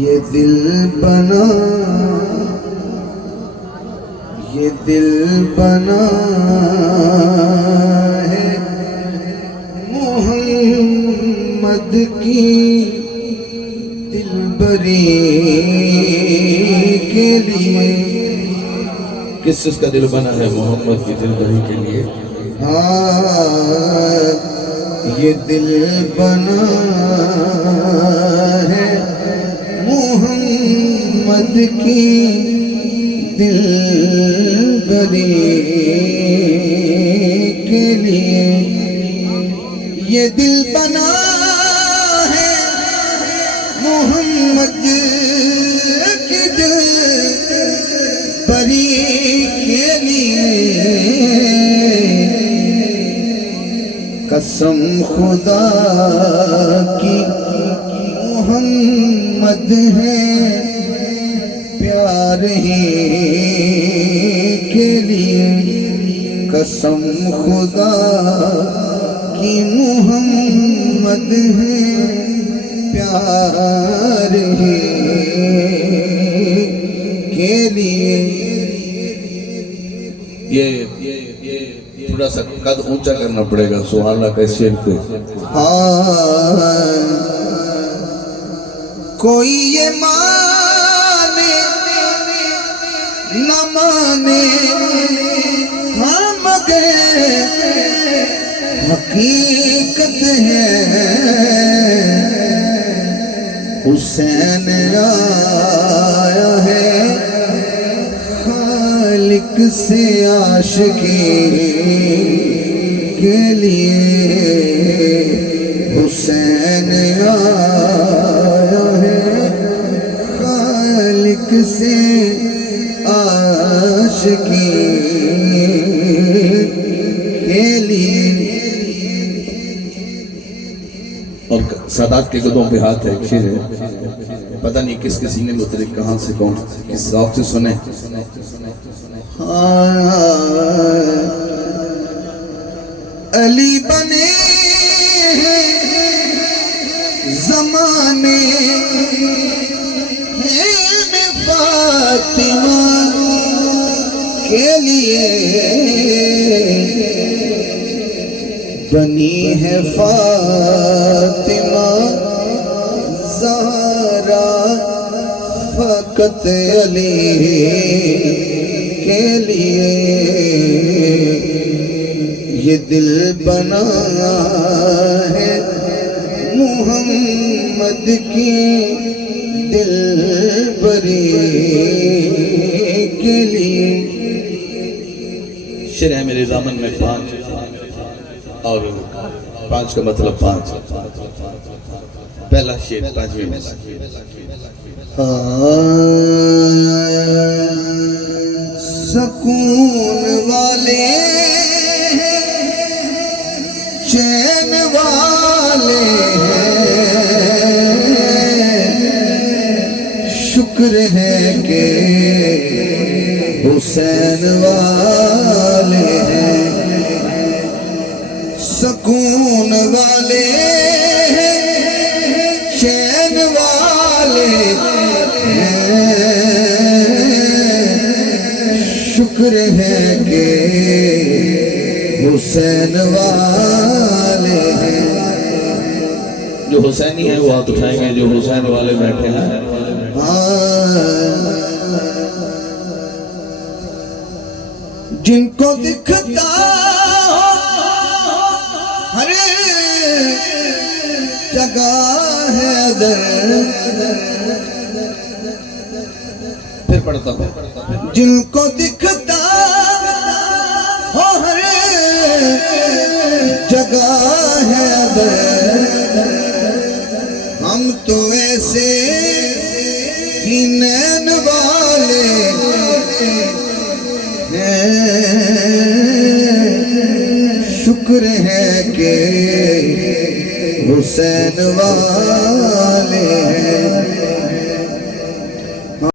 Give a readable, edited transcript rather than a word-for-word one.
ये दिल बना, ये दिल बना है मोहम्मद की दिलबरी के लिए। किस चीज का दिल बना है मोहम्मद की दिलबरी के लिए? हाँ, ये दिल बना है मोहम्मद की दिलबरी के लिए। ये दिल बना है मोहम्मद की दिलबरी के लिए। कसम खुदा की मोहम्मद है प्यार ही के लिए। कसम खुदा की मोहम्मद है प्यार ही के लिए। ये थोड़ा सा कद ऊंचा करना पड़ेगा सुहाना के शेर पे। हाँ, कोई ये माने न माने हाँ मगर हकीकत है हुसैन आया है खालिक से आशिकी के लिए। हुसैन आया है खालिक से आशिकी के लिए। और सादात के कदमों पे हाथ है, शेर है, पता नहीं किसके सीने में उतरे, कहाँ से कौन किस शौक से सुने। अली बने ज़माने में फातिमा के लिए। बनी है फातिमा ज़हरा फ़कत अली के लिए। ये दिल बना है मोहम्मद की दिलबरी के लिए। शेर है मेरे दामन में 5 और 5 का मतलब 5। पहला शेर 5वें में। सकून वाले चैन वाले शुक्र है कि हुसैन वाले हैं। सकून वाले चैन वाले शुक्र है कि हुसैन वाले हैं। जो हुसैनी है वो हाथ उठाएंगे, जो हुसैन वाले बैठे हैं। जिनको दिखता हर जगह है फिर पढ़ता हूँ। जिनको दिखता हो हर जगह है हम तो ऐसे ही नैन वाले शुक्र है कि हुसैन वाले हैं।